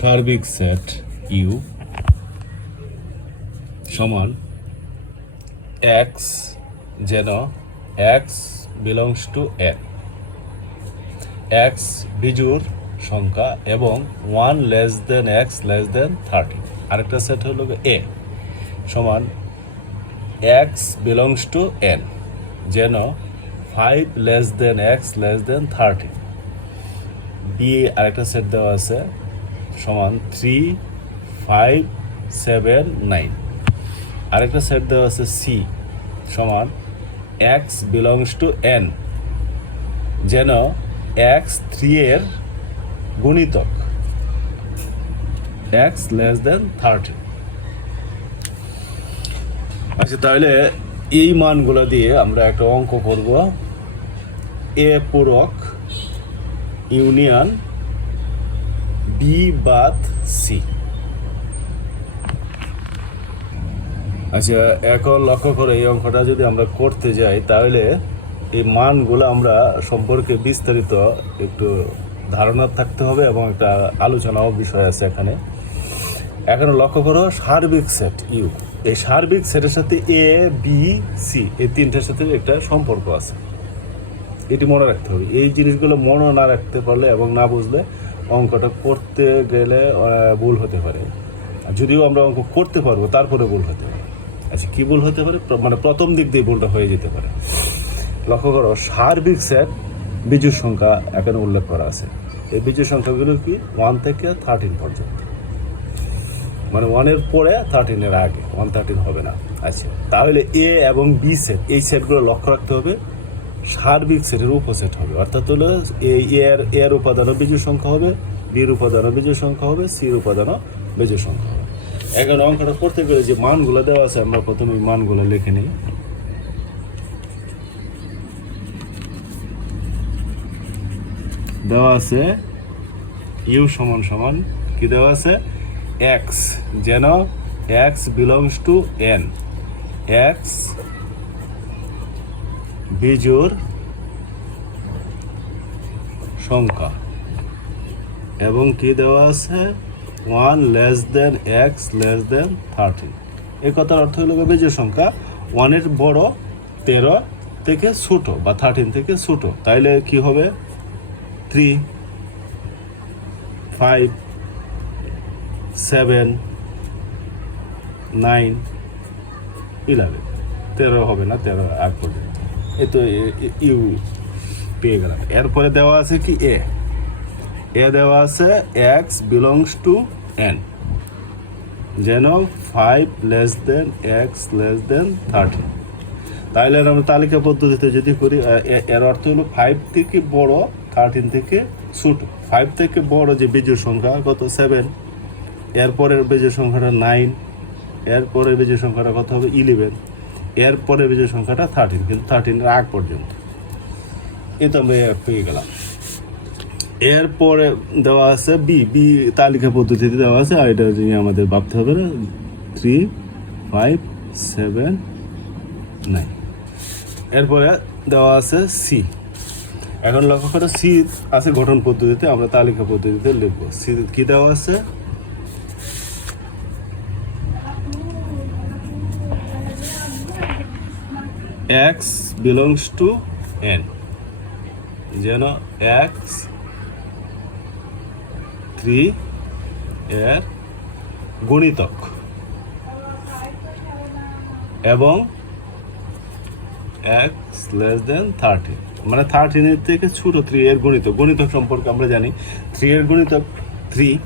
সার্বিক set U সমান x যেন x belongs to N, x বিজুর সংখ্যা এবং 1 less than x less than 30। আরেকটা সেট হলো এ সমান এক্স বিলংস টু এন যেন 5 less than x less than 30। B আরেকটা সেট দেওয়া আছে সমান 3, 5, 7, 9। আরেকটা সেট দেওয়া আছে সি সমান এক্স বিলংস টু এন যেন এক্স 3 এর গুণিতক এক্স লেস দেন 30। আচ্ছা, তাহলে এই মানগুলো দিয়ে আমরা একটা অঙ্ক করব। এ পূরক ইউনিয়ন বি বাদ সি। আচ্ছা, এখন লক্ষ্য করে এই অঙ্কটা যদি আমরা করতে যাই তাহলে এই মানগুলো আমরা সম্পর্কে বিস্তারিত একটু ধারণা থাকতে হবে এবং একটা আলোচনাও বিষয় আছে এখানে। এখন লক্ষ্য করো সার্বিক সেট ইউ, এই সার্বিক সেটের সাথে এ বি সি এই তিনটার সাথে একটা সম্পর্ক আছে, এটি মনে রাখতে হবে। এই জিনিসগুলো মনে না রাখতে পারলে এবং না বুঝলে অঙ্কটা করতে গেলে ভুল হতে পারে। যদিও আমরা অঙ্ক করতে পারবো তারপরে ভুল হতে পারে। আচ্ছা, কি ভুল হতে পারে? মানে প্রথম দিক দিয়ে ভুলটা হয়ে যেতে পারে। লক্ষ্য করো সার্বিক সেট বিজুর সংখ্যা এখানে উল্লেখ করা আছে। এই বিজুর সংখ্যাগুলো কি 1 থেকে 13 পর্যন্ত, মানে 1 এর পরে 13 এর আগে, 113 হবে না। আচ্ছা, তাহলে এ এবং বি সেট এই সেটগুলো লক্ষ্য রাখতে হবে সার্বিক সেটের উপসেট হবে, অর্থাৎ হলো এর উপাদানও বিজুর সংখ্যা হবে, বির উপাদানও বিজুর সংখ্যা হবে, সির উপাদানও বিজুর সংখ্যা হবে। এখন অঙ্কটা করতে গেলে যে মানগুলো দেওয়া আছে আমরা প্রথমে মানগুলো লিখে নিই। দেওয়া আছে ইউ সমান সমান কি দেওয়া আছে এক্স যেন x belongs to N, x বিজোড় সংখ্যা এবং কি দেওয়া আছে 1 লেস দেন এক্স লেস দেন 13। এই কথার অর্থ হলো বিজোড় সংখ্যা 1 এর বড়, 13 থেকে ছোট বা 13 থেকে ছোট। তাইলে কি হবে 3, 5, 7, 9, 11। 13 হবে না, 13 আগ পর্যন্ত। এই তো ইউ পেয়ে গেলাম। এরপরে দেওয়া আছে কি এ দেওয়া আছে এক্স বিলংস টু এন যেন 5 লেস দেন এক্স লেস দেন 13। তাহলে আমরা তালিকা পদ্ধতিতে যদি করি এর অর্থ হলো 5 থেকে বড় 13 থেকে ছোট। 5 থেকে বড় যে বিজোড় সংখ্যা কত 7, এরপরের বিজোড় সংখ্যাটা 9, এরপরের বিজোড় সংখ্যাটা কত হবে 11, এরপরে বিজোড় সংখ্যাটা 13, কিন্তু 13 এর আগ পর্যন্ত। এটা আমরা পেয়ে গেলাম। এরপরে দেওয়া আছে বি তালিকা পদ্ধতিতে দেওয়া আছে, আর এটা নিয়ে আমাদের ভাবতে হবে না। 3, 5, 7, 9। এরপরে দেওয়া আছে সি। এখন লক্ষ্য করে সি আছে গঠন পদ্ধতিতে, আমরা তালিকা পদ্ধতিতে লিখবো। সি কি দেওয়া আছে এক্স বিলংস টু এন যেন এক্স 3 এর গুণিতক এবং এক্স লেস দেন 13, মানে 13 এর থেকে ছোট 3 এর গুণিতক সম্পর্কে আমরা জানি 3 এর গুণিতক 3,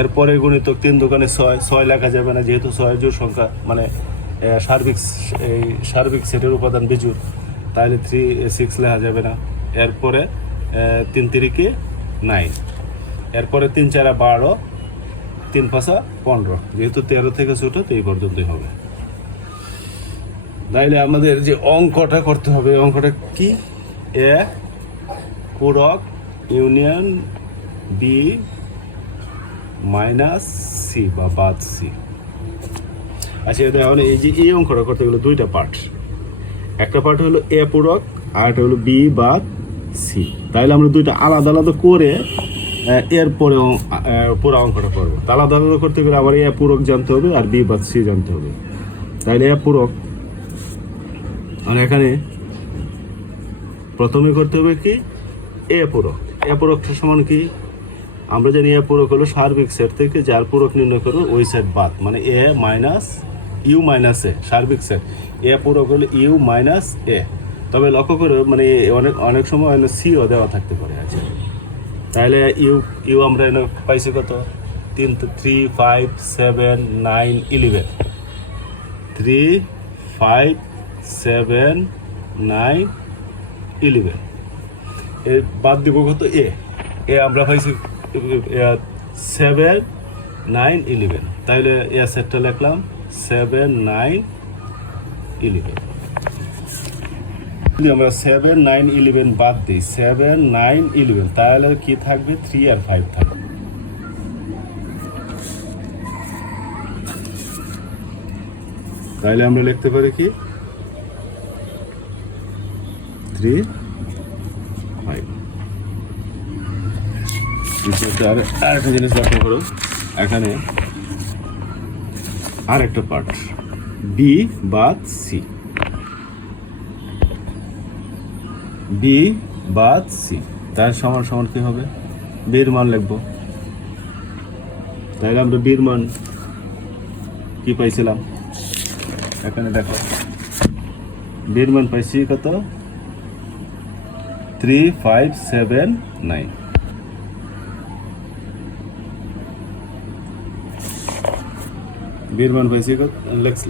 এরপরে গুণিতক 3 দোকানে 6 লেখা যাবে না যেহেতু 6 জোড় সংখ্যা, মানে সার্বিক সেটের উপাদান বিজুড়, তাহলে 3, 6 লেখা যাবে না। এরপরে 3 3 9, এরপরে 3 4 12, 3 5 15, যেহেতু 13 থেকে ছোট তো এই পর্যন্তই হবে। তাইলে আমাদের যে অঙ্কটা করতে হবে, অঙ্কটা কি এ পূরক ইউনিয়ন বি মাইনাস সি বা বাদ সি। আচ্ছা, তাহলে এই যে এই অঙ্কটা করতে গেলে দুইটা পার্ট, একটা পার্ট হলো এ পূরক আর একটা হলো বি বাদ সি। তাইলে আমরা দুইটা আলাদা আলাদা করে এরপরে পুরো অঙ্কটা করবো। তাহলে আলাদা করতে গেলে আমার এ পূরক জানতে হবে আর বি বাদ সি জানতে হবে। তাইলে এ পূরক, আর এখানে প্রথমে করতে হবে কি এ পূরক। এ পূরকটা সমান কি আমরা জানি, এ পূরক হলো সার্বিক সেট থেকে যার পূরক নির্ণয় করবো ওই সেট বাদ, মানে এ মাইনাস ইউ মাইনাস এ সার্বিক সেট। এ পূরক হলো ইউ মাইনাস এ। তবে লক্ষ্য করে মানে অনেক অনেক সময় সিও দেওয়া থাকতে পারে। আচ্ছা, তাহলে ইউ ইউ আমরা পাইছি কত, 3, 5, 7, 9, 11। 3, 5, 7, 9, 11 এর বাদ দিব কত, এ আমরা পাইছি 7, 9, 11। তাহলে এ সেটটা লিখলাম 7, 9, 11। যদি আমরা 7, 9, 11 বাদ দিই, 7, 9, 11, তাহলে কি থাকবে, 3 আর 5 থাকবে। তাহলে আমরা লিখতে পারি কি 3, 5। আরেকটা জিনিস লক্ষ্য করো, এখানে আর একটা পার্ট বি বাদ সি, বি বাদ সি, তার সমান সমান কি হবে, বির মান লিখবো। তাহলে আমরা বির মান কি পাইছিলাম, এখানে দেখো বির মান পাইছি কত, 3, 5, 7, 9। বির মান পাইছি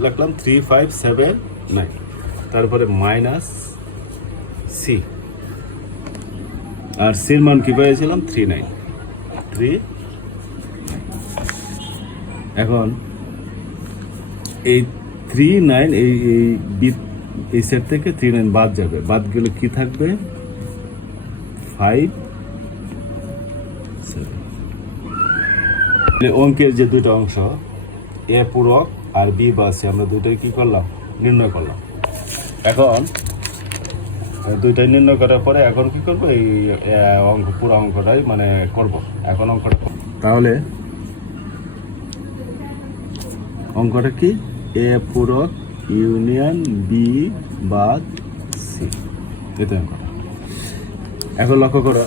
লিখলাম 3, 5, 7, 9। তারপরে মাইনাস সি, আর সির মান কি পেয়েছিলাম 3, 9, 3। এখন এই 3, 9 এই সেট থেকে 3, 9 বাদ যাবে, বাদ গেলে কি থাকবে, 5, 7। অঙ্কের যে দুটো অংশ এ পূরক আর বি বাদ সি, আমরা দুটোই কি করলাম, নির্ণয় করলাম। এখন দুইটাই নির্ণয় করার পরে এখন কি করবো, এই অঙ্ক পুরো অঙ্কটাই মানে করব। এখন অঙ্কটা তাহলে অঙ্কটা কি, এ পূরক ইউনিয়ন বি বাদ সি, এটা অঙ্কটা। এখন লক্ষ্য করো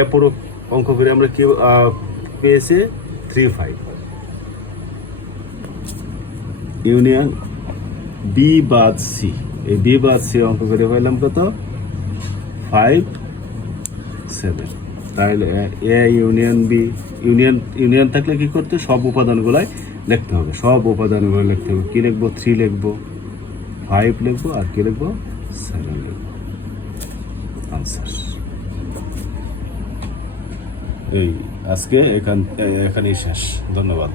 এ পূরক অঙ্ক করে আমরা কি পেয়েছি, 3, 5। ইউনিয়ন বি বাদ সি, এই বি বাদ সি অঙ্ক করে পাইলাম কত, 5, 7। তাহলে এ ইউনিয়ন বি, ইউনিয়ন থাকলে কি করতে, সব উপাদানগুলাই লিখতে হবে, সব উপাদানগুলো লিখতে হবে। কি লিখবো, 3 লিখবো, 5 লিখবো, আর কি লিখবো, 7 লিখবো। আনসার এই আজকে এখানেই শেষ। ধন্যবাদ।